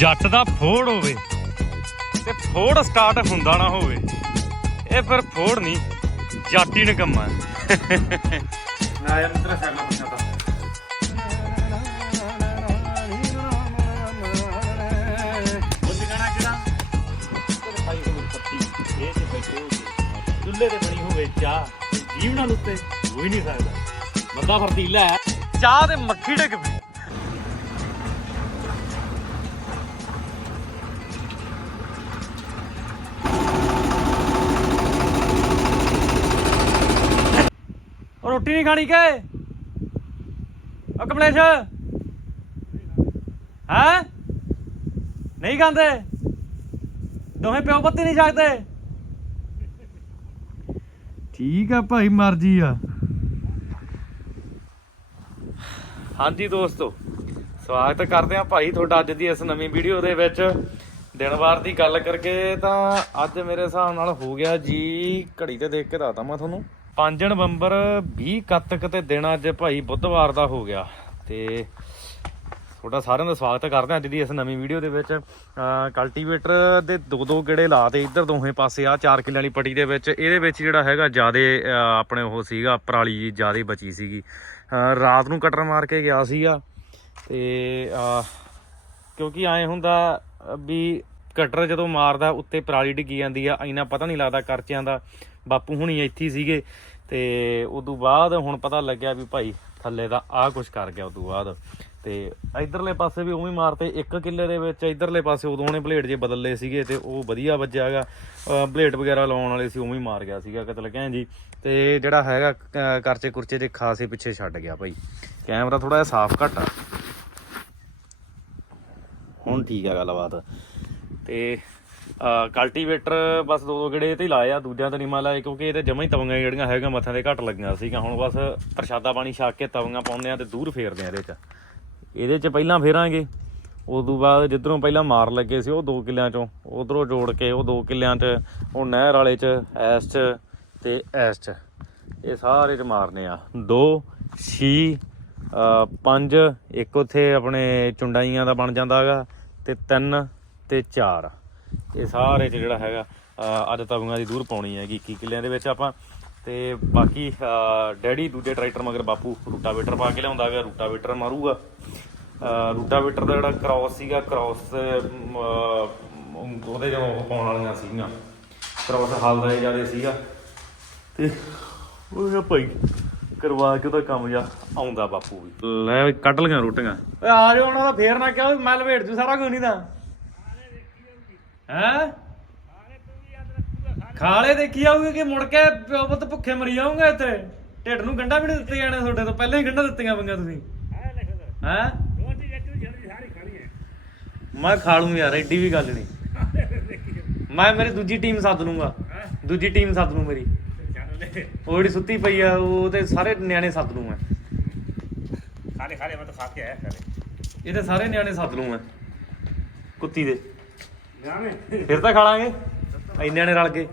ਜੱਟ ਦਾ ਫੋੜ ਹੋਵੇ ਤੇ ਫੋੜ ਸਟਾਰਟ ਹੁੰਦਾ ਨਾ ਹੋਵੇ। ਇਹ ਫਿਰ ਫੋੜ ਨਹੀਂ ਜੱਟ ਹੀ ਨਕਮਾ ਨਾ। ਮਿੱਤਰਾ ਇਹ ਤੇ। ਬੈਠੇ ਹੋਗੇ ਚੁੱਲ੍ਹੇ ਤੇ ਬਣੀ ਹੋਵੇ ਚਾਹ ਜੀਵ ਨਾਲ ਉੱਤੇ ਹੀ ਨਹੀਂ ਸਕਦਾ ਬੰਦਾ ਫਰਤੀਲਾ ਹੈ। ਚਾਹ ਤੇ ਮੱਖੀ ਡਿੱਗ ਪਈ। ਰੋਟੀ ਨਹੀਂ ਖਾਣੀ ਕੇ? ਉਹ ਕਮਲੇਸ਼। ਹੈ? ਨਹੀਂ ਖਾਂਦੇ? ਦੋਵੇਂ ਪਿਓ ਪੱਤੀ ਨਹੀਂ ਛਕਦੇ? ਠੀਕ ਆ ਭਾਈ ਮਰਜ਼ੀ ਆ। ਹਾਂਜੀ ਦੋਸਤੋ ਸਵਾਗਤ ਕਰਦੇ ਆ ਭਾਈ ਤੁਹਾਡਾ ਅੱਜ ਦੀ ਇਸ ਨਵੀਂ ਵੀਡੀਓ ਦੇ ਵਿੱਚ। ਦਿਨ ਵਾਰ ਦੀ ਗੱਲ ਕਰਕੇ ਤਾਂ ਅੱਜ ਮੇਰੇ ਹਿਸਾਬ ਨਾਲ ਹੋ ਗਿਆ ਜੀ ਘੜੀ ਤੇ ਦੇਖ ਕੇ ਦੱਸਦਾ ਮੈਂ ਤੁਹਾਨੂੰ। 5 ਨਵੰਬਰ 20 ਕੱਤਕ ਤੇ ਦਿਨ ਅੱਜ ਭਾਈ ਬੁੱਧਵਾਰ ਦਾ ਹੋ ਗਿਆ। ਤੇ ਤੁਹਾਡਾ ਸਾਰਿਆਂ ਦਾ ਸਵਾਗਤ ਕਰਦੇ ਹਾਂ ਅੱਜ ਦੀ ਇਸ ਨਵੀਂ ਵੀਡੀਓ ਦੇ ਵਿੱਚ। ਕਲਟੀਵੇਟਰ ਦੇ ਦੋ ਦੋ ਗੇੜੇ ਲਾਤੇ ਇੱਧਰ ਦੋਹੇ ਪਾਸੇ ਆ 4 ਕਿੱਲੇ ਵਾਲੀ ਪੱਟੀ ਦੇ ਵਿੱਚ। ਇਹਦੇ ਵਿੱਚ ਜਿਹੜਾ ਹੈਗਾ ਜਿਆਦੇ ਆਪਣੇ ਉਹ ਸੀਗਾ, ਪਰਾਲੀ ਜਿਆਦੇ ਬਚੀ ਸੀਗੀ। ਰਾਤ ਨੂੰ ਕਟਰ ਮਾਰ ਕੇ ਗਿਆ ਸੀਗਾ। ਤੇ ਕਿਉਂਕਿ ਐ ਹੁੰਦਾ ਵੀ ਕਟਰ ਜਦੋਂ ਮਾਰਦਾ, ਉੱਤੇ ਪਰਾਲੀ ਡਿੱਗੀ ਜਾਂਦੀ ਆ, ਇੰਨਾ ਪਤਾ ਨਹੀਂ ਲੱਗਦਾ ਕਰਚਿਆਂ ਦਾ। ਬਾਪੂ ਹੁਣੀ ਇੱਥੇ ਸੀਗੇ। ਤੇ ਉਦੋਂ ਬਾਅਦ ਹੁਣ ਪਤਾ ਲੱਗਿਆ ਵੀ ਭਾਈ ਥੱਲੇ ਦਾ ਆ ਕੁਝ ਕਰ ਗਿਆ ਉਦੋਂ ਬਾਅਦ। ਤੇ ਇਧਰਲੇ ਪਾਸੇ ਵੀ ਉਵੇਂ ਮਾਰਤੇ, ਇੱਕ ਕਿੱਲੇ ਦੇ ਵਿੱਚ ਇਧਰਲੇ ਪਾਸੇ ਉਦੋਂ ਉਹਨੇ ਬਲੇਡ ਜੇ ਬਦਲ ਲਏ ਸੀਗੇ ਤੇ ਉਹ ਵਧੀਆ ਵੱਜਿਆਗਾ ਬਲੇਡ ਵਗੈਰਾ ਲਾਉਣ ਵਾਲੇ ਸੀ, ਉਵੇਂ ਮਾਰ ਗਿਆ ਸੀਗਾ ਕਤਲ ਕਹਿੰ ਜੀ। ਤੇ ਜਿਹੜਾ ਹੈਗਾ ਕਰਚੇ ਕੁਰਚੇ ਦੇ ਖਾਸੇ ਪਿੱਛੇ ਛੱਡ ਗਿਆ ਭਾਈ। ਕੈਮਰਾ ਥੋੜਾ ਜਿਹਾ ਸਾਫ਼ ਘੱਟ ਆ। ਹੁਣ ਠੀਕ ਆ ਗੱਲਬਾਤ। ਤੇ ਕਲਟੀਵੇਟਰ ਬਸ ਦੋ ਦੋ ਗੇੜੇ ਤੇ ਹੀ ਲਾਏ ਆ, ਦੂਜਿਆਂ ਤੇ ਨਹੀਂ ਮਾ ਲਾਏ ਕਿਉਂਕਿ ਇਹ ਤੇ ਜਮਾਂ ਹੀ ਤਵੀਆਂ ਜਿਹੜੀਆਂ ਹੈਗੀਆਂ ਮੱਥਾਂ ਤੇ ਘੱਟ ਲੱਗੀਆਂ ਸੀਗੀਆਂ। ਹੁਣ ਬਸ ਪ੍ਰਸ਼ਾਦਾ ਪਾਣੀ ਛਕ ਕੇ ਤਵੀਆਂ ਪਾਉਂਦੇ ਆ ਤੇ ਦੂਰ ਫੇਰਦੇ ਆ ਇਹਦੇ 'ਚ। ਇਹਦੇ 'ਚ ਪਹਿਲਾਂ ਫੇਰਾਂਗੇ। ਉਦੋਂ ਬਾਅਦ ਜਿੱਧਰੋਂ ਪਹਿਲਾਂ ਮਾਰ ਲੱਗੇ ਸੀ, ਉਹ ਦੋ ਕਿੱਲਿਆਂ 'ਚੋਂ। ਉਧਰੋਂ ਜੋੜ ਕੇ ਉਹ ਦੋ ਕਿੱਲਿਆਂ 'ਚ ਉਹ ਨਹਿਰ ਵਾਲੇ 'ਚ ਐਸ 'ਚ ਤੇ ਐਸ 'ਚ। ਇਹ ਸਾਰੇ 'ਚ ਮਾਰਨੇ ਆ। 2 6 5 ਇੱਕ ਉੱਥੇ ਆਪਣੇ ਚੁੰਡਾਈਆਂ ਦਾ ਬਣ ਜਾਂਦਾ ਹੈਗਾ, ਤੇ 3 ਤੇ 4 ਇਹ ਸਾਰੇ 'ਚ ਜਿਹੜਾ ਹੈਗਾ ਅੱਜ ਤਵੀਆਂ ਦੀ ਦੂਰ ਪਾਉਣੀ ਹੈਗੀ 21 ਕਿੱਲਿਆਂ ਦੇ ਵਿੱਚ ਆਪਾਂ। ਤੇ ਬਾਕੀ ਡੈਡੀ ਦੂਜੇ ਟਰੈਕਟਰ ਮਗਰ ਬਾਪੂ ਰੂਟਾਵੇਟਰ ਪਾ ਕੇ ਲਿਆਉਂਦਾ ਹੈਗਾ ਰੂਟਾਵੇਟਰ ਮਾਰੂਗਾ। ਰੂਟਾਵੇਟਰ ਦਾ ਜਿਹੜਾ ਕ੍ਰਾਸ ਸੀਗਾ ਕ੍ਰਾਸ ਉਹਦੇ ਜਦੋਂ ਉਹ ਪਾਉਣ ਵਾਲੀਆਂ ਸੀਗੀਆਂ। ਕ੍ਰਾਸ ਹਲ ਜ਼ਿਆਦਾ ਸੀਗਾ। ਤੇ ਉਹ ਭਾਈ ਕਰਵਾ ਕੇ ਉਹਦਾ ਕੰਮ ਜਾ ਆਉਂਦਾ ਬਾਪੂ ਵੀ। ਲੈ ਕੱਢ ਲਈਆਂ ਰੋਟੀਆਂ। ਓਏ ਆ ਜਾਓ, ਉਹਨਾਂ ਦਾ ਫੇਰ ਨਾ ਕਿਹਾ, ਮੈਂ ਲਵੇਟ ਜੂ, ਸਾਰਾ ਕੁਝ ਨਹੀਂ ਤਾਂ। ਹੈ? ਖਾਲੇ ਦੇਖੀ ਆਊਗੀ ਕਿ ਮੁੜ ਕੇ ਪਿਓ ਪੁੱਤ ਭੁੱਖੇ ਮਰੀ ਜਾਓਗੇ ਇੱਥੇ? ਢਿੱਡ ਨੂੰ ਗੰਡਾ ਵੀ ਨਹੀਂ ਦਿੱਤੇ ਜਾਣੇ ਤੁਹਾਡੇ ਤੋਂ ਪਹਿਲਾਂ ਹੀ ਗੰਡਾ ਦਿੱਤੀਆਂ ਪੰਗਾ ਤੁਸੀਂ। ਹੈ? ਮੈਂ ਖਾ ਲੂੰ ਯਾਰ ਐਡੀ ਵੀ ਗੱਲ ਨਹੀਂ ਮੈਂ ਮੇਰੀ ਦੂਜੀ ਟੀਮ ਸੱਦ ਲੂੰਗਾ। ਦੂਜੀ ਟੀਮ ਸੱਦ ਲੂੰ ਮੇਰੀ। ਉਹ ਜਿਹੜੀ ਸੁੱਤੀ ਪਈ ਆ ਉਹ ਤੇ ਸਾਰੇ ਨਿਆਣੇ ਸੱਦ ਲੂੰ ਮੈਂ। ਖਾਲੇ ਖਾਲੇ ਮੈਂ ਤਾਂ ਖਾ ਕੇ ਆਇਆ ਖਾਲੇ। ਸਾਰੇ ਨਿਆਣੇ ਸੱਦ ਲੂੰ ਮੈਂ। ਕੁੱਤੀ ਦੇ। ਫਿਰ ਤਾਂ ਖਾ ਲਾਂਗੇ। ਇੰਨੇ ਨਿਆਣੇ ਰਲ ਕੇ।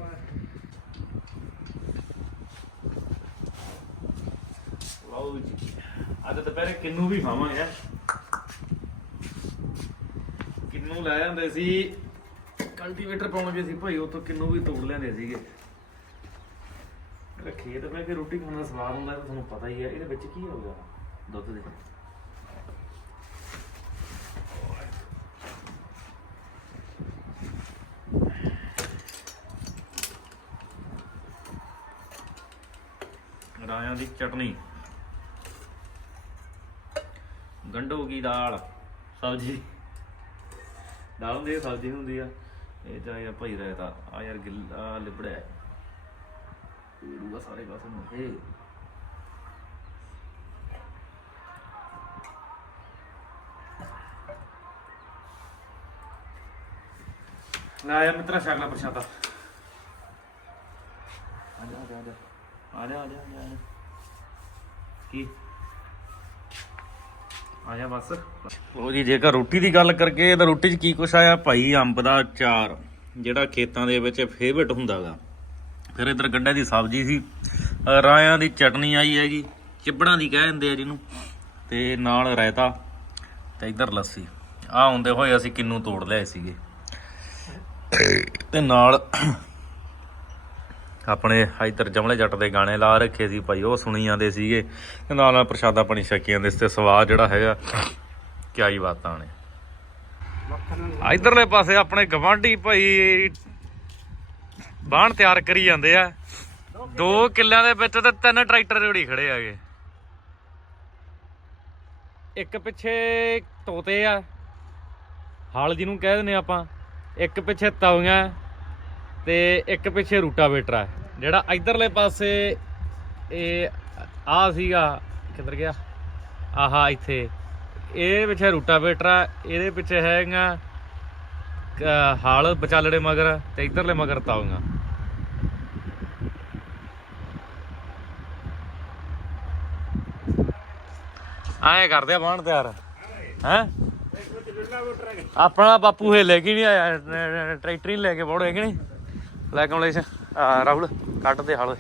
ਲਓ ਜੀ। ਅੱਜ ਦੁਪਹਿਰੇ ਕਿੰਨੂ ਵੀ ਖਾਵਾਂਗੇ। ਹੈਂ। ਕਿੰਨੂ ਲੈ ਜਾਂਦੇ ਸੀ। ਕਲਟੀਵੇਟਰ ਪਾਉਣਗੇ ਸੀ ਭਾਈ ਉਹ ਤੋਂ ਕਿੰਨੂ ਵੀ ਤੋੜ ਲੈਂਦੇ ਸੀਗੇ। ਇਹ ਖੇਤ ਬਹਿ ਕੇ ਰੋਟੀ ਖਾਣ ਦਾ ਸਵਾਦ ਹੁੰਦਾ ਤਾਂ ਤੁਹਾਨੂੰ ਪਤਾ ਹੀ ਹੈ ਇਹਦੇ ਵਿੱਚ ਕੀ ਹੋਊਗਾ ਦੁੱਧ ਦੇ ਰਾਇਆਂ ਦੀ ਚਟਨੀ ਗੰਢੋ ਕੀ ਦਾਲ ਸਬਜ਼ੀ। ਦਾਲ ਹੁੰਦੀ ਹੈ ਸਬਜ਼ੀ ਹੁੰਦੀ ਆ। ਇਹ ਤਾਂ ਯਾਰ ਭਾਈ ਰਹਿਤਾ ਆ ਯਾਰ ਗਿੱਲਾ ਲਿਬੜਿਆ। ਪੀੜੂਗਾ ਸਾਰੇ ਪਾਸੇ ਨੂੰ। ਇਹ ਨਾ ਯਾਰ ਮਿੱਤਰਾ ਛਕ ਪ੍ਰਸ਼ਾਦਾ ਆ ਜਾ ਆ ਜਾ ਆ ਜਾ। ਆ ਜਾ ਆ ਜਾ ਆ ਜਾ। ਕੀ? ਆਇਆ ਬਸ। ਲੋ ਜੀ ਜੇਕਰ ਰੋਟੀ ਦੀ ਗੱਲ ਕਰਕੇ ਤਾਂ ਰੋਟੀ 'ਚ ਕੀ ਕੁਛ ਆਇਆ? ਭਾਈ ਅੰਬ ਦਾ ਚਾਰ ਜਿਹੜਾ ਖੇਤਾਂ ਦੇ ਵਿੱਚ ਫੇਵਰਟ ਹੁੰਦਾਗਾ। ਫਿਰ ਇਧਰ ਗੰਢੇ ਦੀ ਸਬਜ਼ੀ ਸੀ। ਅ, ਰਾਇਆਂ ਦੀ ਚਟਨੀ ਆਈ ਹੈਗੀ ਚਿਬੜਾਂ ਦੀ ਕਹਿ ਦਿੰਦੇ ਆ ਜਿਹਨੂੰ। ਤੇ ਨਾਲ ਰਾਇਤਾ ਤੇ ਇਧਰ ਲੱਸੀ। ਆ ਆਉਂਦੇ ਹੋਏ ਅਸੀਂ ਕਿੰਨੂ ਤੋੜ ਲਏ ਸੀਗੇ। ਤੇ ਨਾਲ ਆਪਣੇ ਇੱਧਰ ਜਮਲੇ ਜੱਟ ਦੇ ਗਾਣੇ ਲਾ ਰੱਖੇ ਸੀ ਭਾਈ, ਉਹ ਸੁਣੀ ਜਾਂਦੇ ਸੀਗੇ। ਤੇ ਨਾਲ ਨਾਲ ਪ੍ਰਸ਼ਾਦਾ ਪਾਣੀ ਛਕੀ ਜਾਂਦੇ ਸੀ ਤੇ ਸਵਾਦ ਜਿਹੜਾ ਹੈਗਾ ਕਿਆ ਹੀ ਬਾਤਾਂ ਨੇ। ਇਧਰਲੇ ਪਾਸੇ ਆਪਣੇ ਗਵਾਂਢੀ ਭਾਈ ਬਾਣ ਤਿਆਰ ਕਰੀ ਜਾਂਦੇ ਆ। ਦੋ ਕਿੱਲਿਆਂ ਦੇ ਵਿੱਚ ਤੇ ਤਿੰਨ ਟਰੈਕਟਰ ਜੋੜੀ ਖੜੇ ਆਗੇ ਇੱਕ ਪਿੱਛੇ ਤੋਤੇ ਆ। ਹਲ ਜਿਹਨੂੰ ਕਹਿ ਦਿੰਦੇ ਆਪਾਂ। ਇੱਕ ਪਿੱਛੇ ਤਵੀਆਂ ਤੇ ਇੱਕ ਪਿੱਛੇ ਰੂਟਾਵੇਟਰ ਆ, ਜਿਹੜਾ ਇਧਰਲੇ ਪਾਸੇ ਇਹ ਆ ਸੀਗਾ, ਕਿੱਧਰ ਗਿਆ? ਆਹਾ, ਇੱਥੇ। ਇਹ ਪਿੱਛੇ ਰੂਟਾਵੇਟਰ ਆ, ਇਹਦੇ ਪਿੱਛੇ ਹੈਗਾ ਹਾਲ ਹਲ ਮਗਰ ਤੇ ਇਧਰਲੇ ਮਗਰ ਤਵੀਆਂ ਆਏ ਕਰਦੇ ਆ ਬਾਣ ਤਿਆਰ। ਹੈ? ਆਪਣਾ ਬਾਪੂ ਹੇ ਲੈ ਕੇ ਨਹੀਂ ਆਇਆ, ਟਰੈਕਟਰ ਹੀ ਲੈ ਕੇ ਬੜੋ ਹੈ ਕਿ ਨਹੀਂ? ਲੈ ਕੇ ਰਾਹੁਲ, ਕੱਟ ਦੇ ਹਲ।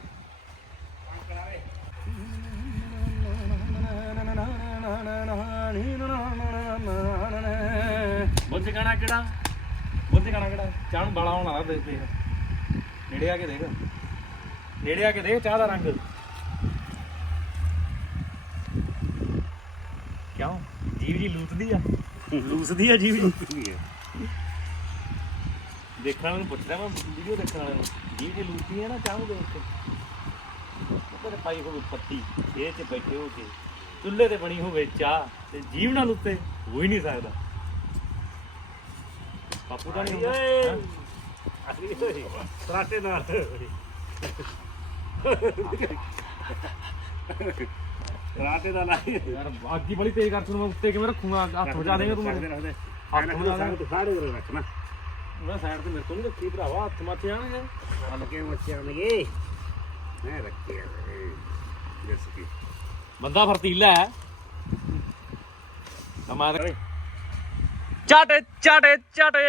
ਬੁੱਝ ਗਾਣਾ ਕਿਹੜਾ? ਬੁੱਝ ਗਾਣਾ ਕਿਹੜਾ? ਚਾਹ ਨੂੰ ਬਾਲਾ ਹੋਣਾ ਦੇਖ ਦੇਖ ਨੇੜੇ ਆ ਕੇ ਦੇਖ। ਨੇੜੇ ਆ ਕੇ ਦੇਖ ਚਾਹ ਦਾ ਰੰਗ। ਕਿਉਂ? ਜੀਵ ਜੀ ਲੂਤਦੀ ਆ। ਲੂਸਦੀ ਆ ਜੀਵ ਜੀ? ਦੇਖਣ ਵਾਲੇ ਨੂੰ ਪੁੱਛਦਾ ਮੈਂ ਵੀਡੀਓ ਦੇਖਣ ਵਾਲੇ ਨੂੰ। ਜੀਵ ਜੀ ਲੂਤਦੀ ਆ ਨਾ ਚਾਹ ਨੂੰ ਦੇਖ ਕੇ ਉੱਪਰ ਪਾਈ ਹੋਵੇ ਪੱਤੀ ਇਹ ਚ ਬੈਠੇ ਹੋ ਕੇ। ਚੁੱਲ੍ਹੇ ਤੇ ਬਣੀ ਹੋਵੇ ਚਾਹ ਤੇ ਜੀਵ ਨਾਲ ਉੱਤੇ ਹੋ ਹੀ ਨਹੀਂ ਸਕਦਾ। ਬਾਪੂ ਦਾ ਨਹੀਂ ਹੁੰਦਾ। ਹੈਂ? ਸਰਾਟੇ ਨਾਲ। ਸਰਾਟੇ ਦਾ ਲਾਈ। ਯਾਰ ਅੱਗੀ ਬੜੀ ਤੇਜ਼ ਕਰ ਤੂੰ ਮੈਂ ਉੱਤੇ ਕਿਵੇਂ ਰੱਖੂਗਾ? ਹੱਥ ਵਜਾ ਦੇਗਾ ਤੂੰ ਮੇਰੇ। ਹੱਥ ਵਜਾ ਦੇਗਾ। ਸਾਰੇ ਦੇ ਰੱਖਣਾ ਮੈਂ ਸਾਈਡ ਤੇ ਮੇਰੇ ਤੋਂ ਨਹੀਂ ਰੱਖੀ ਭਰਾਵਾ ਹੱਥ ਮੱਚ ਜਾਣਗੇ। ਲੱਗੇ ਮੱਚਿਆਂ ਨੇ ਮੈਂ ਰੱਖਿਆ ਜਿਸ ਕੀ? ਬੰਦਾ ਫਰਤੀਲਾ ਹੈ। ਹਮਾਰੇ ਚਾਟੇ ਚਾਟੇ ਚਾਟੇ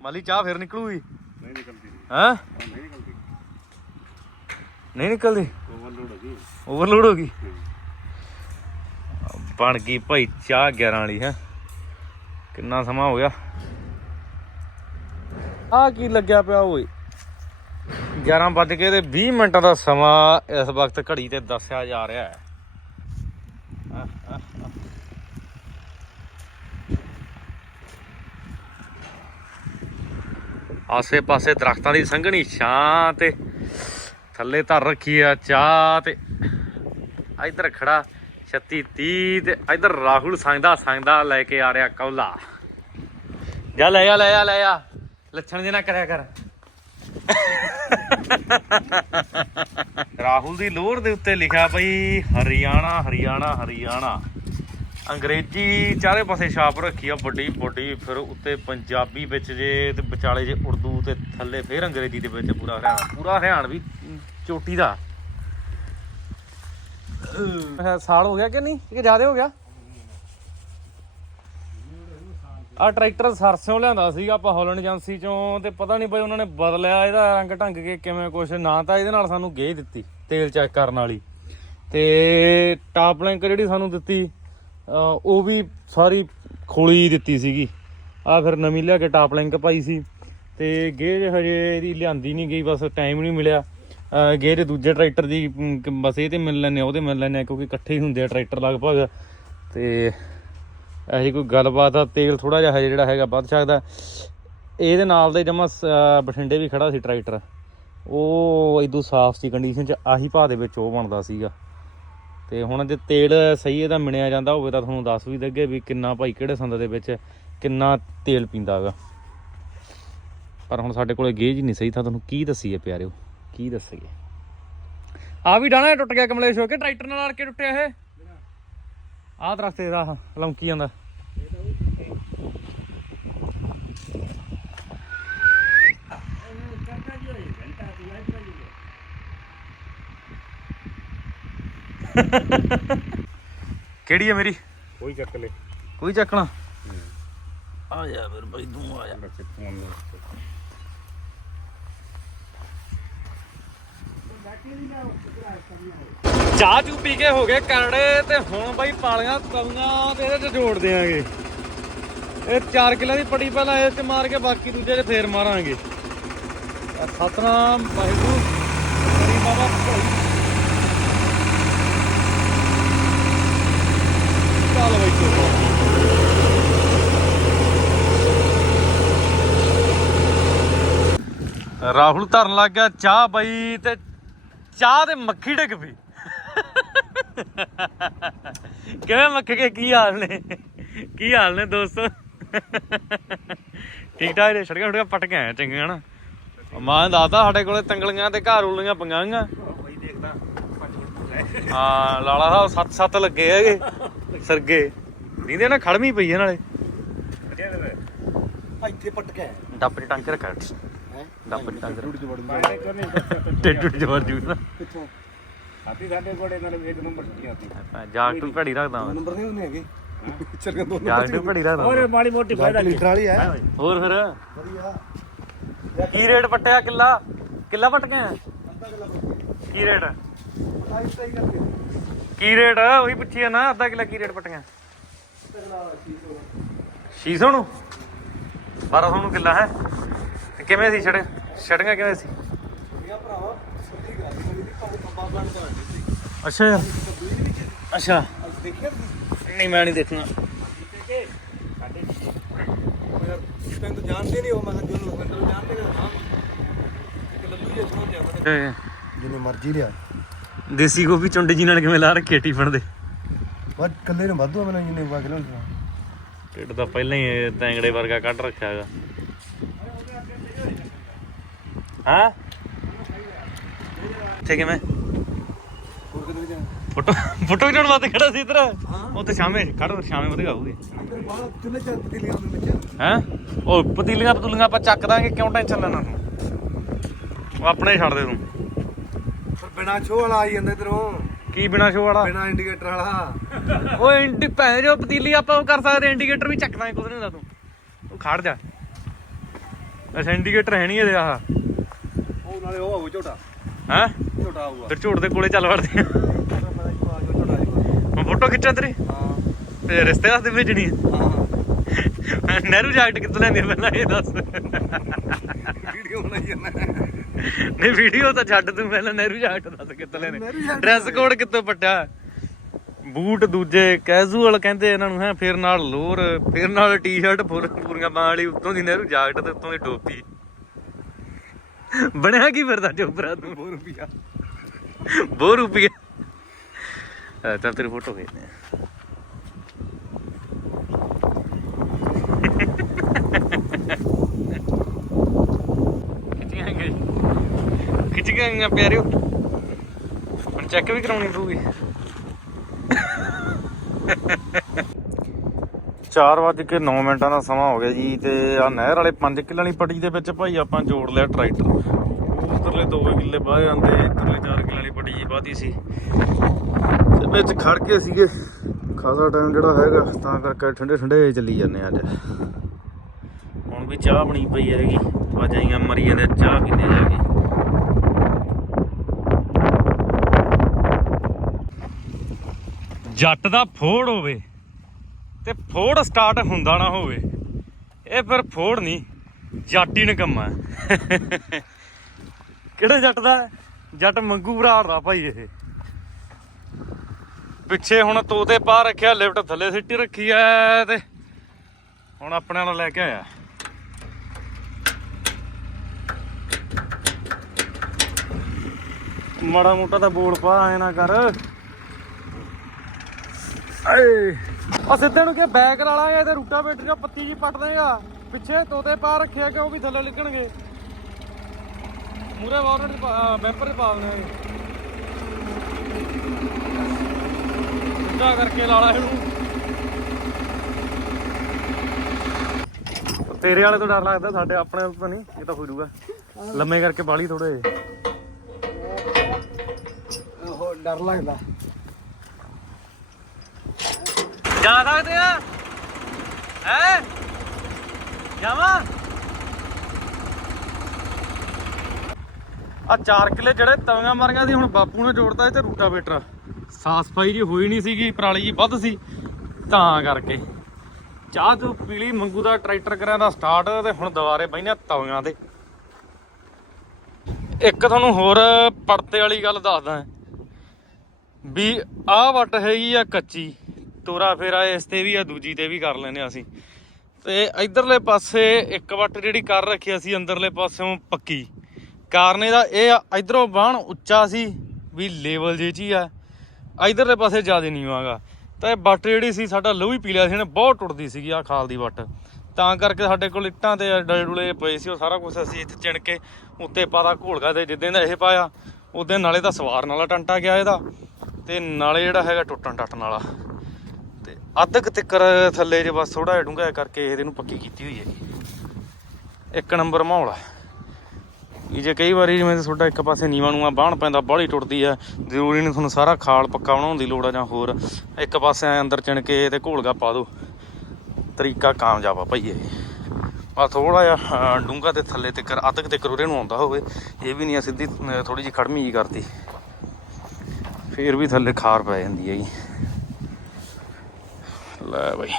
ਮਾਲੀ ਚਾਹ ਫਿਰ ਨਿਕਲੂਗੀ। ਨਹੀਂ ਨਿਕਲਦੀ। ਹਾਂ? ਨਹੀਂ ਨਿਕਲਦੀ। ਨਹੀਂ ਨਿਕਲਦੀ? ਓਵਰਲੋਡ ਹੋ ਗਈ। ਓਵਰਲੋਡ ਹੋ ਗਈ? ਬਣ ਗਈ ਭਾਈ ਚਾਹ 11 ਵਾਲੀ ਹੈ। ਕਿੰਨਾ ਸਮਾਂ ਹੋ ਗਿਆ? ਆ ਕੀ ਲੱਗਿਆ ਪਿਆ ਓਏ? 11 ਵੱਜ ਕੇ ਤੇ 20 ਮਿੰਟਾਂ ਦਾ ਸਮਾਂ ਇਸ ਵਕਤ ਘੜੀ ਤੇ ਦੱਸਿਆ ਜਾ ਰਿਹਾ ਹੈ। ਆਹ, ਆਹ, ਆਹ। ਆਸੇ ਪਾਸੇ ਦਰਖਤਾਂ ਦੀ ਸੰਘਣੀ ਛਾਂ ਤੇ ਥੱਲੇ ਧਰ ਰੱਖੀ ਆ ਚਾਹ ਤੇ। ਇਧਰ ਖੜਾ 36 30 ਤੇ ਇਧਰ ਰਾਹੁਲ ਸੰਗਦਾ ਸੰਗਦਾ ਲੈ ਕੇ ਆ ਰਿਹਾ ਕੌਲਾ। ਜਾ ਲੈ ਆ ਲੈ ਆ ਲੈ ਆ। ਲੱਛਣ ਜੇ ਨਾ ਕਰਿਆ ਕਰ। ਰਾਹੁਲ ਦੀ ਲੋਹਰ ਦੇ ਉੱਤੇ ਲਿਖਿਆ ਬਈ, ਹਰਿਆਣਾ ਹਰਿਆਣਾ ਹਰਿਆਣਾ। ਅੰਗਰੇਜ਼ੀ ਚਾਰੇ ਪਾਸੇ ਛਾਪ ਰੱਖੀ ਆ, ਵੱਡੀ ਵੱਡੀ, ਫਿਰ ਉੱਤੇ ਪੰਜਾਬੀ ਵਿੱਚ ਜੇ ਤੇ ਵਿਚਾਲੇ ਜੇ ਉਰਦੂ ਤੇ ਥੱਲੇ ਫਿਰ ਅੰਗਰੇਜ਼ੀ ਦੇ ਵਿੱਚ ਪੂਰਾ ਹਰਿਆਣਾ। ਪੂਰਾ ਹਰਿਆਣ ਵੀ ਚੋਟੀ ਦਾ। ਅਹ ਸਾਲ ਹੋ ਗਿਆ ਕਿ ਨਹੀਂ? ਕਿ ਜ਼ਿਆਦਾ ਹੋ ਗਿਆ? ਆ ਟਰੈਕਟਰ ਸਰਸਿਓਂ ਲਿਆਂਦਾ ਸੀਗਾ ਆਪਾਂ ਹਾਲੈਂਡ ਏਜੰਸੀ ਚੋਂ ਤੇ ਪਤਾ ਨਹੀਂ ਬਈ ਉਹਨਾਂ ਨੇ ਬਦਲਿਆ ਇਹਦਾ ਰੰਗ ਢੰਗ ਕੇ ਕਿਵੇਂ ਕੁਛ, ਨਾ ਤਾਂ ਇਹਦੇ ਨਾਲ ਸਾਨੂੰ ਗੇ ਦਿੱਤੀ, ਤੇਲ ਚੈੱਕ ਕਰਨ ਵਾਲੀ। ਤੇ ਟਾਪ ਲਿੰਕ ਜਿਹੜੀ ਸਾਨੂੰ ਦਿੱਤੀ ਉਹ ਵੀ ਸਾਰੀ ਖੋਲੀ ਦਿੱਤੀ ਸੀਗੀ। ਆ ਫਿਰ ਨਵੀਂ ਲਿਆ ਕੇ ਟਾਪ ਲਿੰਕ ਪਾਈ ਸੀ। ਤੇ ਗੇਜ ਹਜੇ ਇਹਦੀ ਲਿਆਂਦੀ ਨਹੀਂ ਗਈ, ਬਸ ਟਾਈਮ ਨਹੀਂ ਮਿਲਿਆ। ਅਹ ਗੇਜ ਦੂਜੇ ਟਰੈਕਟਰ ਦੀ ਬਸ ਇਹ ਤੇ ਮਿਲ ਲੈਣੇ ਉਹਦੇ ਮਿਲ ਲੈਣੇ ਕਿਉਂਕਿ ਇਕੱਠੇ ਹੀ ਹੁੰਦੇ ਆ ਟਰੈਕਟਰ ਲਗਭਗ। ਤੇ ਇਹੀ ਕੋਈ ਗੱਲਬਾਤ ਆ, ਤੇਲ ਥੋੜਾ ਜਿਹਾ ਹਜੇ ਜਿਹੜਾ ਹੈਗਾ, ਵੱਧ ਸਕਦਾ। ਇਹਦੇ ਨਾਲ ਦੇ ਜਮਾ ਬਠਿੰਡੇ ਵੀ ਖੜਾ ਸੀ ਟਰੈਕਟਰ। ਉਹ ਇਦੋਂ ਸਾਫ਼ ਸੀ ਕੰਡੀਸ਼ਨ ਚ ਆਹੀ ਭਾਅ ਦੇ ਵਿੱਚ ਉਹ ਬਣਦਾ ਸੀਗਾ। ਤੇ ਹੁਣ ਜੇ ਤੇਲ ਸਹੀ ਇਹਦਾ ਮਿਣਿਆ ਜਾਂਦਾ ਹੋਵੇ ਤਾਂ ਤੁਹਾਨੂੰ ਦੱਸ ਵੀ ਦੱਗੇ ਵੀ ਕਿੰਨਾ ਭਾਈ ਕਿਹੜੇ ਸੰਦ ਦੇ ਵਿੱਚ ਕਿੰਨਾ ਤੇਲ ਪੀਂਦਾ ਹੈਗਾ ਪਰ ਹੁਣ ਸਾਡੇ ਕੋਲੇ ਗੇਜ ਹੀ ਨਹੀਂ ਸਹੀ, ਤਾਂ ਤੁਹਾਨੂੰ ਕੀ ਦੱਸੀਏ ਪਿਆਰਿਓ। ਕੀ ਦੱਸੀਏ? ਆ ਵੀ ਡਾਣਾ ਟੁੱਟ ਗਿਆ ਕਮਲੇਸ਼ ਹੋ ਕੇ ਟਰੈਕਟਰ ਨਾਲ ਲੜ ਕੇ ਟੁੱਟਿਆ ਇਹ। ਆਹ ਦਰਖਤ ਇਹਦਾ ਲੰਕੀ ਜਾਂਦਾ। ਕਿਹੜੀ ਹੈ ਮੇਰੀ? ਕੋਈ ਚੱਕ ਲੈ। ਕੋਈ ਚੱਕਣਾ? ਆ ਜਾ ਫਿਰ ਬਾਈ ਤੂੰ ਆ ਜਾ। ਚਾਹ ਚੂ ਪੀ ਕੇ ਹੋ ਗਏ ਕਰੜੇ ਤੇ ਹੁਣ ਬਾਈ ਪਾਲੀਆਂ ਤਵੀਆਂ ਤੇ ਇਹਦੇ ਚ ਜੋੜ ਦੇਾਂਗੇ ਇਹ 4 ਕਿੱਲਿਆਂ ਦੀ ਪੜੀ ਪਹਿਲਾਂ ਇਸ ਚ ਮਾਰ ਕੇ ਬਾਕੀ ਦੂਜੇ ਚ ਫੇਰ ਮਾਰਾਂਗੇ। ਸਤਨਾਮ ਵਾਹਿਗੁਰੂ। ਕਰੀ ਬਾਬਾ ਚੱਲ ਬਈ ਚਲੋ। ਰਾਹੁਲ ਧਰਨ ਲੱਗ ਗਿਆ ਚਾਹ ਬਈ ਤੇ ਚਾਹ ਤੇ ਮੱਖੀ ਡਿੱਗ ਪਈ। ਕਿਵੇਂ ਮੱਖ ਕੇ ਕੀ ਹਾਲ ਨੇ? ਕੀ ਹਾਲ ਨੇ ਦੋਸਤੋ? ਠੀਕ ਠਾਕ ਨੇ ਸੜਕਾਂ ਸੜਕਾਂ ਪਟ ਕੇ ਚੰਗੀਆਂ ਨਾ। ਮਾਂ ਦਾਦਾ ਸਾਡੇ ਕੋਲੇ ਤੰਗਲੀਆਂ ਤੇ ਘਰ ਉਲੀਆਂ ਪੰਗਾਂਗਾ ਬਈ ਦੇਖਦਾ ਹਾਂ ਲਾਲਾ ਸਾਹਿਬ ਸੱਤ ਸੱਤ ਲੱਗੇ ਹੈਗੇ ਸਰਗੇ। ਨੀਂਦੇ ਨਾ ਖੜਮੀ ਪਈ ਹੈ ਨਾਲੇ। ਇੱਥੇ ਪਟ ਕੇ ਡੱਬ ਚ ਟੰਗ ਕੇ ਰੱਖਿਆ। ਹੈ। ਡੱਬ ਚ ਟੰਗ ਕੇ ਟੁੱਟ ਜਵੜ ਮੈਂ ਕਰਨੇ ਟੇਟੂ ਜਵਰ ਜੂ ਨਾ। ਕਿੱਥੋਂ? ਸਾਡੀ ਸਾਡੇ ਕੋਲੇ ਨਾਲ ਇੱਕ ਨੰਬਰ ਛੁੱਟੀਆਂ ਸੀ ਜਾਗ ਟੂ ਘੜੀ ਰੱਖਦਾ ਮੈਂ ਨੰਬਰ ਨਹੀਂ ਹੁੰਦੇ ਹੈਗੇ। ਚੱਲ ਦੋ ਜਾਗ ਟੂ ਘੜੀ ਰੱਖਦਾ ਹੋਰ ਮਾੜੀ ਮੋਟੀ ਫਾਇਦਾ ਲੀਟਰ ਵਾਲੀ ਹੈ। ਹੋਰ ਫਿਰ? ਵਧੀਆ। ਕੀ ਰੇਟ ਪੱਟਿਆ ਕਿੱਲਾ? ਕਿੱਲਾ ਪੱਟ ਗਿਆ? ਕੀ ਰੇਟ? ਕੀ ਰੇਟ? ਉਹੀ ਪੁੱਛੀ ਆ ਨਾ ਅੱਧਾ ਕਿੱਲਾ ਕੀ ਰੇਟ ਪੱਟੀਆਂ 600 ਨੂੰ? 1200 ਨੂੰ ਕਿੱਲਾ ਹੈ। ਕਿਵੇਂ ਸੀ ਛੜੇ ਛੜੀਆਂ ਕਿਵੇਂ ਸੀ? ਇਹ ਭਰਾਵਾ ਸੱਚੀ ਗੱਲ ਹੈ ਮੇਰੀ ਪਾਣੀ ਖੰਬਾ ਬਣ ਜਾਂਦੀ ਸੀ। ਅੱਛਾ। ਯਾਰ ਅੱਛਾ। ਅੱਜ ਦੇਖਿਆ ਤੁਸੀਂ? ਨਹੀਂ ਮੈਂ ਨਹੀਂ ਦੇਖਣਾ। ਯਾਰ ਤੈਨੂੰ ਤਾਂ ਜਾਣਦੇ ਨਹੀਂ ਹੋ ਮੈਂ ਕਿਹਾ ਜੋ ਲਖਵਿੰਦਰ ਨੂੰ ਜਾਣਦੇ ਕਿ ਹਾਂ ਇੱਕ ਲੱਲੂ ਜਿਹਾ ਛੋੜ ਜਾਂਦਾ ਤੇ ਜਿੰਨੇ ਮਰਜ਼ੀ ਲਿਆ। ਦੇਸੀ ਗੋਭੀ ਚੁੰਡੇ ਜੀ ਨਾਲ ਕਿਵੇਂ ਲਾ ਰੱਖੀ ਟੀਫਨ ਦੇ? ਬਸ ਕੱਲੇ ਨੂੰ ਵਾਧੂ ਮੈਨੂੰ ਜਿੰਨੇ ਵਾ ਕੇ ਲਿਆਉਣਾ ਢਿੱਡ ਤਾਂ ਪਹਿਲਾਂ ਹੀ ਤੈਂਗੜੇ ਵਰਗਾ ਕੱਢ ਰੱਖਿਆ ਹੈਗਾ। ਹਾਂ? ਇੱਥੇ ਕਿਵੇਂ? ਫੋਟੋ ਫੋਟੋ ਖਿਚਾਉਣ ਵਾਸਤੇ ਖੜਾ ਸੀ ਇਧਰ? ਤੇ ਸ਼ਾਮੇ ਖੜ ਸ਼ਾਮੇ ਵਧੀਆ ਆਊਗੀ। ਅੰਦਰ ਬਾਹਰ ਚੁੱਲ੍ਹੇ ਚੱਲ ਪਤੀਲੀਆਂ ਦੇ ਵਿੱਚ ਹੈ? ਉਹ ਪਤੀਲੀਆਂ ਪਤੂਲੀਆਂ ਆਪਾਂ ਚੱਕ ਦਾਂਗੇ ਕਿਉਂ ਟੈਨਸ਼ਨ ਲੈਣਾ ਤੂੰ? ਉਹ ਆਪਣੇ ਛੱਡ ਦੇ ਤੂੰ। ਪਰ ਬਿਨਾ ਛੋ ਵਾਲਾ ਆਈ ਜਾਂਦਾ ਇਧਰੋਂ। ਕੀ ਬਿਨਾ ਸ਼ੋ ਵਾਲਾ? ਬਿਨਾ ਇੰਡੀਕੇਟਰ ਵਾਲਾ। ਉਹ ਇੰਡੀ ਭੈਣ ਜੋ ਪਤੀਲੀ ਆਪਾਂ ਉਹ ਕਰ ਸਕਦੇ ਇੰਡੀਕੇਟਰ ਵੀ ਚੱਕ ਦਾਂਗੇ ਕੁਝ ਨਹੀਂ ਹੁੰਦਾ ਤੂੰ। ਤੂੰ ਖੜ ਜਾ। ਅੱਛਾ ਇੰਡੀਕੇਟਰ ਹੈ ਨਹੀਂ ਇਹਦੇ ਆਹ। ਉਹ ਨਾਲੇ ਉਹ ਆਊ ਝੋਟਾ। ਹੈ? ਝੋਟਾ ਆਊਗਾ। ਫਿਰ ਝੂੜ ਦੇ ਕੋਲੇ ਚੱਲ ਵੜਦੇ ਆ। ਝੋਟਾ ਹੁਣ ਫੋਟੋ ਖਿੱਚਾਂ ਤੇਰੀ? ਹਾਂ ਤੇ ਰਿਸ਼ਤੇ ਵਾਸਤੇ ਭੇਜਣੀ ਹਾਂ। ਹੈ ਨਹਿਰੂ ਜਾਕਟ ਕਿੱਥੋਂ ਲੈਂਦੀ ਪਹਿਲਾਂ ਇਹ ਦੱਸ। ਵੀਡੀਓ ਬਣਾਈ ਜਾਂਦਾ ਨਹੀਂ ਵੀਡੀਓ ਤਾਂ ਛੱਡ ਤੂੰ ਪਹਿਲਾਂ ਨਹਿਰੂ ਜਾਕਟ ਦੱਸ ਕਿੱਥੋਂ ਲੈਣੇ ਡਰੈਸ ਕੋਡ ਕਿੱਥੋਂ ਪੱਟਿਆ? ਬੂਟ ਦੂਜੇ ਕੈਜੂਅਲ ਕਹਿੰਦੇ ਇਹਨਾਂ ਨੂੰ ਹੈ ਫਿਰ ਨਾਲ ਲੋਅਰ ਫਿਰ ਨਾਲ ਟੀ-ਸ਼ਰਟ ਪੂਰੀਆਂ ਬਾਹਾਂ ਵਾਲੀ ਉੱਤੋਂ ਦੀ ਨਹਿਰੂ ਜਾਕਟ ਤੇ ਉੱਤੋਂ ਦੀ ਟੋਪੀ। ਬਣਿਆ ਕੀ ਫਿਰਦਾ ਚੋਪਰਾ ਤੂੰ ਬਹੁਤ ਰੁਪਿਆ ਬਹੁਤ ਰੁਪਈਆ। ਆ ਚੱਲ ਤੇਰੀ ਫੋਟੋ ਖਿੱਚਦੇ ਆ ਗਏ ਖਿੱਚ ਗਈਆਂ ਪਿਆਰਿਓ। ਹੁਣ ਚੈੱਕ ਵੀ ਕਰਾਉਣੀ ਪਊਗੀ। 4 ਵਜੇ ਕੇ 9 ਮਿੰਟਾਂ ਦਾ ਸਮਾਂ ਹੋ ਗਿਆ ਜੀ ਤੇ ਆ ਨਹਿਰ ਵਾਲੇ 5 ਕਿੱਲਿਆਂ ਵਾਲੀ ਪੱਟੀ ਦੇ ਵਿੱਚ ਭਾਈ ਆਪਾਂ ਜੋੜ ਲਿਆ ਟਰੈਕਟਰ। ਉਧਰਲੇ 2 ਕਿੱਲੇ ਬਾਹ ਜਾਂਦੇ ਇਧਰਲੇ 4 ਕਿੱਲਿਆਂ ਵਾਲੀ ਪੱਟੀ ਜੀ ਬਾਦੀ ਸੀ। ਤੇ ਵਿੱਚ ਖੜ ਕੇ ਸੀਗੇ। ਖਾਸਾ ਟਾਈਮ ਜਿਹੜਾ ਹੈਗਾ, ਤਾਂ ਕਰਕੇ ਠੰਡੇ ਠੰਡੇ ਚੱਲੀ ਜਾਂਦੇ ਅੱਜ। ਹੁਣ ਵੀ ਚਾਹ ਬਣੀ ਪਈ ਹੈਗੀ। ਵਾਜਾਈਆਂ ਮਰੀ ਜਾਂਦੇ ਚਾਹ ਪੀਂਦੇ ਜਾ ਕੇ। ਜੱਟ ਦਾ ਫੋੜ ਹੋਵੇ। ਤੇ ਫੋੜ ਸਟਾਰਟ ਹੁੰਦਾ ਨਾ ਹੋਵੇ। ਇਹ ਫਿਰ ਫੋੜ ਨਹੀਂ, ਜੱਟ ਹੀ ਨਕਮਾ ਕਿਹੜੇ ਜੱਟ ਦਾ? ਜੱਟ ਮੰਗੂ ਭਰਾ ਦਾ ਭਾਈ ਇਹ। ਪਿੱਛੇ ਹੁਣ ਤੋਤੇ ਪਾ ਰੱਖਿਆ, ਲਿਫਟ ਥੱਲੇ ਸਿੱਟੀ ਰੱਖੀ ਐ ਤੇ ਹੁਣ ਆਪਣੇ ਨਾਲ ਲੈ ਕੇ ਆਇਆ। ਮਾੜਾ ਮੋਟਾ ਤਾਂ ਬੋਲ ਪਾ, ਐ ਨਾ ਕਰ। ਏ ਆ ਸਿੱਧੇ ਨੂੰ ਕਿ ਬੈਕ ਵਾਲਾ ਇਹ ਤੇ ਰੂਟਾ ਬੈਟਰੀ ਦਾ ਪੱਤੀ ਜੀ ਪੱਟ ਦੇਗਾ। ਪਿੱਛੇ ਤੋਤੇ ਪਾ ਰੱਖਿਆ ਕਿ ਉਹ ਵੀ ਥੱਲੇ ਲਿਕਣਗੇ ਮੂਰੇ ਵਾਰਨਟ ਬੈਂਪਰ ਪਾ ਦੇਣੇ ਸਿੱਧਾ ਕਰਕੇ ਲਾ ਇਹਨੂੰ। ਤੇਰੇ ਵਾਲੇ ਤੋਂ ਡਰ ਲੱਗਦਾ, ਸਾਡੇ ਆਪਣੇ ਤੋਂ ਨਹੀਂ, ਇਹ ਤਾਂ ਹੋ ਜਾਊਗਾ ਲੰਮੇ ਕਰਕੇ ਬਾਲੀ ਥੋੜੇ ਉਹ ਡਰ ਲੱਗਦਾ। ਜਾ ਸਕਦੇ ਆ? ਹੈ? ਜਾਵਾਂ? ਆ 4 ਕਿੱਲੇ ਜਿਹੜੇ ਤਵੀਆਂ ਮਾਰੀਆਂ ਸੀ ਹੁਣ ਬਾਪੂ ਨੇ ਜੋੜਤਾ ਇਹ ਤੇ ਰੂਟਾਵੇਟਰ। ਸਾਫ਼ ਸਫ਼ਾਈ ਜੀ ਹੋਈ ਨਹੀਂ ਸੀਗੀ, ਪਰਾਲੀ ਜੀ ਵੱਧ ਸੀ, ਤਾਂ ਕਰਕੇ। ਚਾਹ ਤੂੰ ਪੀਲੀ ਮੰਗੂ ਦਾ ਟਰੈਕਟਰ ਕਰਿਆ ਦਾ ਸਟਾਰਟ ਤੇ ਹੁਣ ਦੁਬਾਰੇ ਬਹਿਨੇ ਤਵੀਆਂ ਤੇ। ਇੱਕ ਤੁਹਾਨੂੰ ਹੋਰ ਪਰਤੇ ਵਾਲੀ ਗੱਲ ਦੱਸਦਾ। ਵੀ ਆਹ ਵੱਟ ਹੈਗੀ ਆ ਕੱਚੀ। ਤੋਰਾ ਫੇਰਾ ਇਸ ਤੇ ਵੀ ਆ, ਦੂਜੀ ਤੇ ਵੀ ਕਰ ਲੈਨੇ ਅਸੀਂ। ਤੇ ਇਧਰਲੇ ਪਾਸੇ ਇੱਕ ਵੱਟ ਜਿਹੜੀ ਕਰ ਰੱਖੀ ਅਸੀਂ, ਅੰਦਰਲੇ ਪਾਸਿਓਂ ਪੱਕੀ। ਕਾਰਨ ਇਹਦਾ ਇਹ ਆ, ਇਧਰੋਂ ਬਾਣ ਉੱਚਾ ਸੀ ਵੀ ਲੈਵਲ ਜੇ ਚ ਹੀ ਆ। ਇਧਰਲੇ ਪਾਸੇ ਜ਼ਿਆਦਾ ਨਹੀਂ ਆਗਾ ਤਾਂ ਇਹ ਵੱਟ ਜਿਹੜੀ ਸੀ, ਸਾਡਾ ਲਹੂ ਹੀ ਪੀ ਸੀ ਇਹਨੇ ਬਹੁਤ ਟੁੱਟਦੀ ਸੀਗੀ ਆ ਖਾਲ ਦੀ ਵੱਟ। ਤਾਂ ਕਰਕੇ ਸਾਡੇ ਕੋਲ ਇੱਟਾਂ ਤੇ ਡਲੇ ਡੁਲੇ ਪਏ ਸੀ, ਉਹ ਸਾਰਾ ਕੁਝ ਅਸੀਂ ਇੱਥੇ ਚਿਣ ਕੇ ਉੱਤੇ ਪਾਦਾ ਘੋਲਗਾ ਤੇ ਜਿੱਦਾਂ ਦਾ ਇਹ ਪਾਇਆ ਉਦੋਂ ਨਾਲੇ ਤਾਂ ਸਵਾਰ ਨਾਲਾ ਟੰਟਾ ਗਿਆ ਇਹਦਾ। ਤੇ ਨਾਲੇ ਜਿਹੜਾ ਹੈਗਾ ਟੁੱਟਣ ਟੱਟਣ ਵਾਲਾ। ਅੱਧ ਕੁ ਤਿੱਕਰ ਥੱਲੇ ਜੇ ਬਸ ਥੋੜਾ ਜਿਹਾ ਡੂੰਘਾ ਕਰਕੇ ਇਹਦੇ ਨੂੰ ਪੱਕੀ ਕੀਤੀ ਹੋਈ ਹੈ ਇੱਕ ਨੰਬਰ ਮਾਹੌਲ ਆ। ਇਹ ਜੇ ਕਈ ਵਾਰੀ ਜਿਵੇਂ ਤੁਹਾਡਾ ਇੱਕ ਪਾਸੇ ਨੀਵਾਂ ਨੂੰ ਆ ਬਾਹਣ ਪੈਂਦਾ, ਬਾਹਲੀ ਟੁੱਟਦੀ ਆ, ਜ਼ਰੂਰੀ ਨਹੀਂ ਤੁਹਾਨੂੰ ਸਾਰਾ ਖਾਲ ਪੱਕਾ ਬਣਾਉਣ ਦੀ ਲੋੜ ਆ ਜਾਂ ਹੋਰ। ਇੱਕ ਪਾਸੇ ਅੰਦਰ ਚਿਣ ਕੇ ਤੇ ਘੋਲਗਾ ਪਾ ਦਿਓ। ਤਰੀਕਾ ਕਾਮਯਾਬ ਆ ਭਾਈ ਇਹ। ਆ ਥੋੜਾ ਜਿਹਾ ਡੂੰਘਾ ਤੇ ਥੱਲੇ ਤੇ ਕਰ ਅੱਧ ਕੁ ਤਿੱਕਰ ਉਰੇ ਨੂੰ ਆਉਂਦਾ ਹੋਵੇ। ਇਹ ਵੀ ਨਹੀਂ ਆ, ਸਿੱਧੀ ਥੋੜੀ ਜਿਹੀ ਖੜਮੀ ਜੀ ਕਰਤੀ। ਫੇਰ ਵੀ ਥੱਲੇ ਖਾਰ ਪੈ ਜਾਂਦੀ ਹੈ ਜੀ। ਲੈ ਬਾਈ।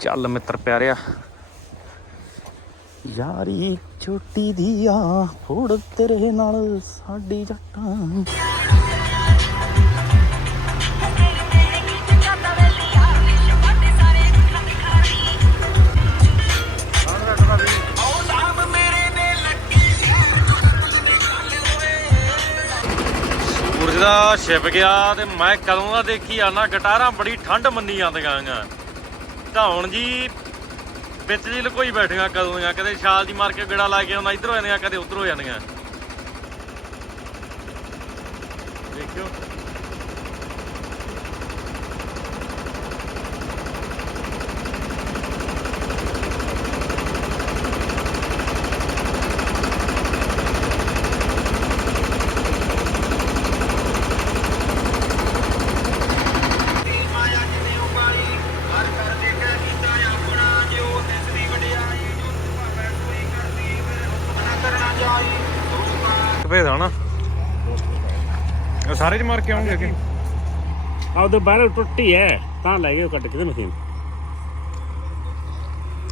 ਚੱਲ ਮਿੱਤਰ ਪਿਆਰਿਆ। ਯਾਰੀ ਛੋਟੀ ਦੀ ਆ ਫੋੜ ਤੇਰੇ ਨਾਲ ਸਾਡੀ ਜੱਟਾਂ। ਦਾ ਛਿਪ ਗਿਆ ਤੇ ਮੈਂ ਕਦੋਂ ਦਾ ਦੇਖੀ ਆਣਾ ਗਟਾਰਾਂ ਬੜੀ ਠੰਡ ਮੰਨੀ ਜਾਂਦੀਆਂ ਗੀਆਂ ਤਾਂ ਜੀ ਵਿੱਚ ਜੀ ਲਕੋਈ ਬੈਠੀਆਂ ਕਦੋਂ ਦੀਆਂ, ਕਦੇ ਛਾਲ ਦੀ ਮਾਰ ਕੇ ਗੇੜਾ ਲਾ ਕੇ ਆਉਂਦਾ ਹੋ ਜਾਂਦੀਆਂ ਕਦੇ ਉਧਰੋਂ ਜਾਂਦੀਆਂ ਆਣਾ ਉਹ ਸਾਰੇ ਚ ਮਾਰ ਕੇ ਆਉਂਗੇ ਅੱਗੇ। ਆ ਉਧਰ ਬਾਹਰ ਟੁੱਟੀ ਹੈ ਤਾਂ ਲੈ ਗਏ ਉਹ ਕੱਟ ਕੇ ਤੇ ਮਸ਼ੀਨ।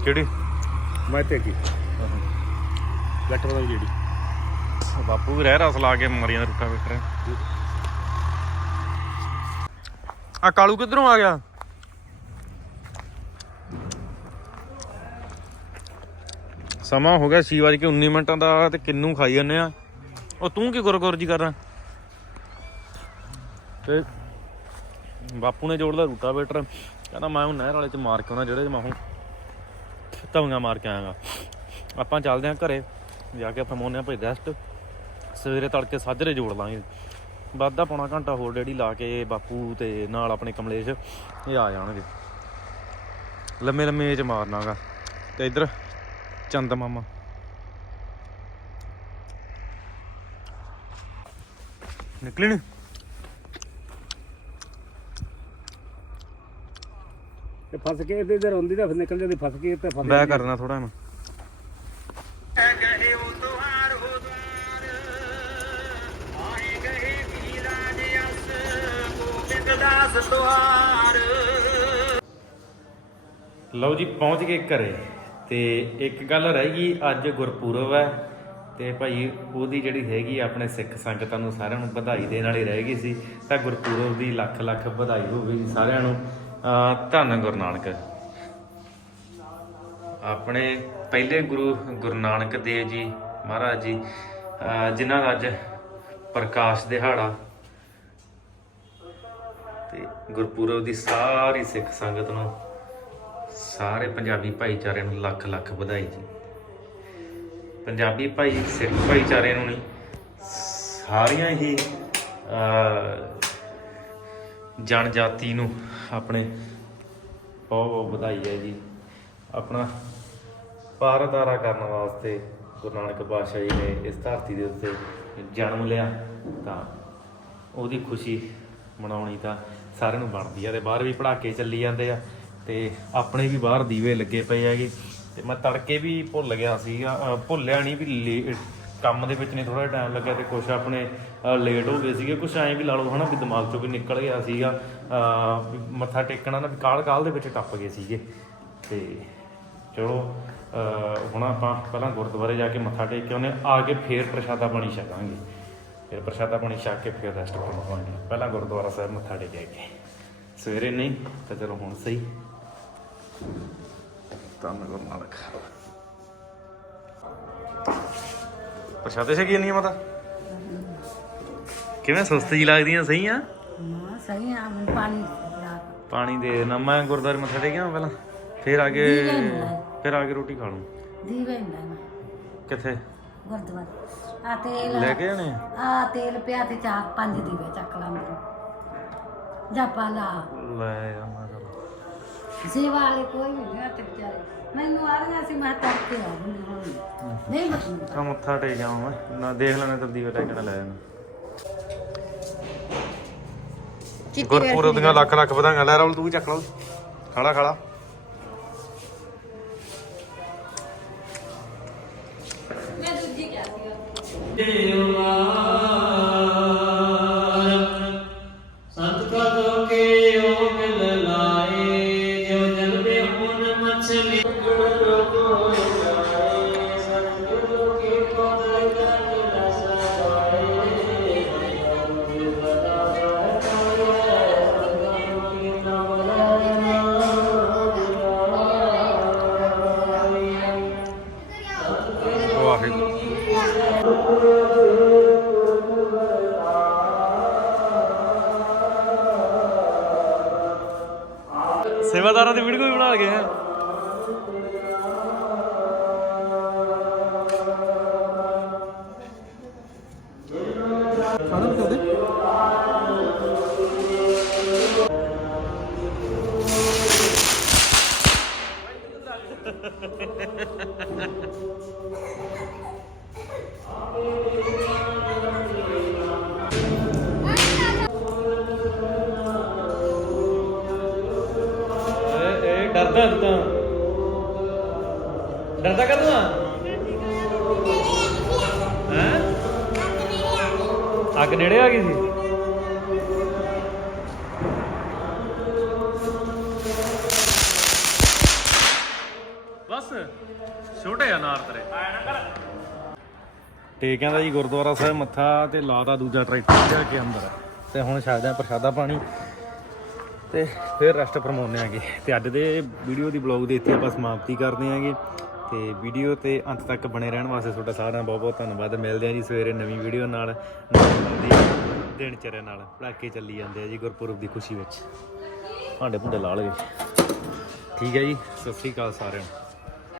ਕਿਹੜੀ? ਮੈਂ ਤੇ ਕੀ ਗੱਟ ਪਤਾ ਜਿਹੜੀ ਬਾਪੂ ਵੀ ਰਹਿ ਰਸ ਲਾ ਕੇ ਮਰੀਆਂ ਰੁੱਟਾ ਬੈਠ ਆ ਕਾਲੂ ਕਿੱਧਰੋਂ ਆ ਗਿਆ? ਸਮਾਂ ਹੋ ਗਿਆ 6 ਵਜੇ ਕੇ 19 ਮਿੰਟਾਂ ਦਾ ਤੇ ਕਿੰਨੂ ਖਾਈ ਜਾਂਦੇ ਆ? ਉਹ ਤੂੰ ਕੀ ਗੁਰਗੁਰ ਜੀ ਕਰਦਾ? ਤੇ ਬਾਪੂ ਨੇ ਜੋੜਦਾ ਰੂਟਾ ਬੇਟਰ ਕਹਿੰਦਾ ਮੈਂ ਉਹ ਨਹਿਰ ਵਾਲੇ ਚ ਮਾਰ ਕੇ ਆਉਣਾ, ਜਿਹੜੇ ਮੈਂ ਹੁਣ ਧਵੀਆਂ ਮਾਰ ਕੇ ਆਇਆਗਾ। ਆਪਾਂ ਚੱਲਦੇ ਆਂ ਘਰੇ, ਜਾ ਕੇ ਆਪਾਂ ਮੋਨੇ ਆ ਭਾਈ ਰੈਸਟ ਸਵੇਰੇ ਤੜਕੇ ਸਾਜਰੇ ਜੋੜ ਲਾਂਗੇ। ਵਾਧਾ ਪੌਣਾ ਘੰਟਾ ਹੋਰ ਡੈਡੀ ਲਾ ਕੇ ਬਾਪੂ ਤੇ ਨਾਲ ਆਪਣੇ ਕਮਲੇਸ਼, ਇਹ ਆ ਜਾਣਗੇ। ਲੰਮੇ ਲੰਮੇ ਚ ਮਾਰਨਾਗਾ। ਤੇ ਇੱਧਰ ਚੰਦ ਮਾਮਾ। ਨਿਕਲੇ ਨੀ ਤੇ ਫਸ ਕੇ ਇੱਧਰ ਇੱਧਰ ਹੁੰਦੀ ਤਾਂ ਫਿਰ ਨਿਕਲ ਜਾਂਦੀ ਫਸ ਕੇ ਤੇ ਫਸ ਬੈ ਕਰਨਾ ਥੋੜਾ ਮੈਂ ਲਓ ਜੀ ਪਹੁੰਚ ਗਏ ਘਰੇ ਤੇ ਇੱਕ ਗੱਲ ਰਹਿ ਗਈ ਅੱਜ ਗੁਰਪੁਰਬ ਹੈ। ਤੇ ਭਾਈ ਉਹਦੀ ਜਿਹੜੀ ਹੈਗੀ ਆਪਣੇ ਸਿੱਖ ਸੰਗਤਾਂ ਨੂੰ ਸਾਰਿਆਂ ਨੂੰ ਵਧਾਈ ਦੇਣ ਵਾਲੀ ਰਹਿ ਗਈ ਸੀ, ਤਾਂ ਗੁਰਪੁਰਬ ਦੀ ਲੱਖ ਲੱਖ ਵਧਾਈ ਹੋਵੇ ਜੀ ਸਾਰਿਆਂ ਨੂੰ। ਧੰਨ ਗੁਰੂ ਨਾਨਕ। ਆਪਣੇ ਪਹਿਲੇ ਗੁਰੂ ਗੁਰੂ ਨਾਨਕ ਦੇਵ ਜੀ ਮਹਾਰਾਜ ਜੀ ਜਿਨ੍ਹਾਂ ਦਾ ਅੱਜ ਪ੍ਰਕਾਸ਼ ਦਿਹਾੜਾ। ਤੇ ਗੁਰਪੁਰਬ ਦੀ ਸਾਰੀ ਸਿੱਖ ਸੰਗਤ ਨੂੰ, ਸਾਰੇ ਪੰਜਾਬੀ ਭਾਈਚਾਰੇ ਨੂੰ ਲੱਖ ਲੱਖ ਵਧਾਈ ਜੀ। ਪੰਜਾਬੀ ਭਾਈ ਸਿੱਖ ਭਾਈਚਾਰੇ ਨੂੰ ਨਹੀਂ ਸਾਰੀਆਂ ਹੀ ਅਹ, ਜਨਜਾਤੀ ਨੂੰ ਆਪਣੇ ਬਹੁਤ ਬਹੁਤ ਵਧਾਈ ਹੈ ਜੀ। ਆਪਣਾ ਪਾਰਦਾਰਾ ਕਰਨ ਵਾਸਤੇ ਗੁਰੂ ਨਾਨਕ ਪਾਤਸ਼ਾਹ ਜੀ ਨੇ ਇਸ ਧਰਤੀ ਦੇ ਉੱਤੇ ਜਨਮ ਲਿਆ ਤਾਂ ਉਹਦੀ ਖੁਸ਼ੀ ਮਨਾਉਣੀ ਤਾਂ ਸਾਰਿਆਂ ਨੂੰ ਬਣਦੀ ਆ ਤੇ ਬਾਹਰ ਵੀ ਪੜਾਕੇ ਚੱਲੀ ਜਾਂਦੇ ਆ ਤੇ ਆਪਣੇ ਵੀ ਬਾਹਰ ਦੀਵੇ ਲੱਗੇ ਪਏ ਹੈਗੇ ਤੇ ਮੈਂ ਤੜਕੇ ਵੀ ਭੁੱਲ ਗਿਆ ਸੀਗਾ ਅਹ ਭੁੱਲਿਆ ਨਹੀਂ ਵੀ ਲੇ- ਕੰਮ ਦੇ ਵਿੱਚ ਨਹੀਂ ਥੋੜਾ ਟਾਈਮ ਲੱਗਿਆ ਤੇ ਕੁਝ ਆਪਣੇ ਲੇਟ ਹੋ ਗਏ ਸੀਗੇ। ਕੁਝ ਐਂ ਵੀ ਲਾ ਲਓ ਹਨਾ ਵੀ ਦਿਮਾਗ ਚੋਂ ਵੀ ਨਿਕਲ ਗਿਆ ਸੀਗਾ। ਅਹ, ਵੀ ਮੱਥਾ ਟੇਕਣਾ ਨਾ ਵੀ ਕਾਲ ਕਾਲ ਦੇ ਵਿੱਚ ਟੱਪ ਗਏ ਸੀਗੇ। ਤੇ ਚਲੋ ਅਹ, ਹੁਣ ਆਪਾਂ ਪਹਿਲਾਂ ਗੁਰਦੁਆਰੇ ਜਾ ਕੇ ਮੱਥਾ ਟੇਕ ਕੇ ਆਉਂਦੇ ਹਾਂ। ਆ ਕੇ ਫੇਰ ਪ੍ਰਸ਼ਾਦਾ ਪਾਣੀ ਛਕਾਂਗੇ। ਫਿਰ ਪ੍ਰਸ਼ਾਦਾ ਪਾਣੀ ਛਕ ਕੇ ਫਿਰ ਰੈਸਟ ਕਰਵਾਵਾਂਗੇ ਪਹਿਲਾਂ ਗੁਰਦੁਆਰਾ ਸਾਹਿਬ ਮੱਥਾ ਟੇਕ ਕੇ ਸਵੇਰੇ ਨਹੀਂ ਤਾਂ ਚਲੋ ਹੁਣ ਸਹੀ। ਧੰਨ ਗੁਰੂ ਨਾਨਕ ਪ੍ਰਸ਼ਾਦੇ ਛਕੀ ਨਹੀਂ ਮਤਾ? ਕਿਵੇਂ ਸੁਸਤ ਲੱਗਦੀਆਂ ਸਹੀ ਆ? ਹਾਂ ਸਹੀ ਆ ਮੈਂ ਪਾਣੀ ਲਾ ਪਾਣੀ ਦੇ ਨਾ ਮੈਂ ਗੁਰਦੁਆਰੇ ਮੱਥਾ ਟੇਕਿਆ ਪਹਿਲਾਂ। ਫਿਰ ਆ ਕੇ ਫਿਰ ਆ ਕੇ ਰੋਟੀ ਖਾ ਲੂੰ ਦੀਵੇ ਨਾ ਕਿੱਥੇ? ਗੁਰਦੁਆਰੇ। ਆ ਤੇਲ ਲੈ ਕੇ ਜਾਣੇ ਆ? ਤੇਲ ਪਿਆ ਤੇ ਚਾਰ ਪੰਜ ਦੀਵੇ ਚੱਕ ਲਾ ਮੇਰੇ ਜਾ ਪਾਲਾ ਲੈ। ਆਉਣਾ ਚਲੋ ਸੇਵਾ ਵਾਲੇ ਕੋਈ ਨਹੀਂ ਤੇ ਵਿਚਾਰੇ ਮੈਨੂੰ ਆ ਗਿਆ ਸੀ ਮੈਂ ਤੜਕੇ ਆ ਗਈ ਹੁਣ ਨਹੀਂ ਬਚੂਗਾ ਤਾਂ ਮੱਥਾ ਟੇਕ ਆਵਾਂ ਮੈਂ ਨਾ ਦੇਖ ਲੈਣੇ ਤਬਦੀ ਵੇ ਟੇਕਣਾ ਲੈ ਜਾਣਾ ਗੁਰਪੁਰਬ ਦੀਆਂ ਲੱਖ ਲੱਖ ਵਧਾਈਆਂ ਲੈ ਰਾਹੁਲ ਤੂੰ ਵੀ ਚੱਕ ਲਾ ਖਾਲਾ ਖਾਲਾ ਮੈਂ ਦੂਜੀ ਕਿਹਾ ਸੀ ਸੇਵਾਦਾਰਾਂ ਦੀ ਵੀਡੀਓ ਵੀ ਬਣਾ ਕੇ ਆ। ਅੱਗ ਨੇੜੇ ਆ ਗਈ ਸੀ? ਬਸ ਛੋਟੇ ਆ ਨਾਰ ਤੇਰੇ। ਟੇਕਿਆਂ ਦਾ ਜੀ ਗੁਰਦੁਆਰਾ ਸਾਹਿਬ ਮੱਥਾ ਤੇ ਲਾਤਾ ਦੂਜਾ ਟਰੈਕਟਰ ਜਾ ਕੇ ਅੰਦਰ। ਤੇ ਹੁਣ ਛੱਡਦੇ ਆ ਪ੍ਰਸ਼ਾਦਾ ਪਾਣੀ। ਤੇ ਫਿਰ ਰੈਸਟ ਫਰਮਾਉਂਦੇ ਆਂਗੇ। ਤੇ ਅੱਜ ਦੇ ਵੀਡੀਓ ਦੀ ਬਲੌਗ ਦੇ ਇੱਥੇ ਆਪਾਂ ਸਮਾਪਤੀ ਕਰਦੇ ਆਂਗੇ। ਤੇ ਵੀਡੀਓ ਤੇ ਅੰਤ ਤੱਕ ਬਣੇ ਰਹਿਣ ਵਾਸਤੇ ਤੁਹਾਡਾ ਸਾਰਿਆਂ ਦਾ ਬਹੁਤ ਬਹੁਤ ਧੰਨਵਾਦ। ਮਿਲਦੇ ਆਂ ਜੀ ਸਵੇਰੇ ਨਵੀਂ ਵੀਡੀਓ ਨਾਲ ਨਵੀਂ ਦਿਨ ਚਰੇ ਨਾਲ। ਪੜਾਕੇ ਚੱਲੀ ਜਾਂਦੇ ਆ ਜੀ ਗੁਰਪੁਰਬ ਦੀ ਖੁਸ਼ੀ ਵਿੱਚ। ਭਾਂਡੇ ਭੁੰਡੇ ਲਾ ਲਏ। ਠੀਕ ਹੈ ਜੀ, ਸਤਿ ਸ੍ਰੀ ਅਕਾਲ ਸਾਰਿਆਂ ਨੂੰ।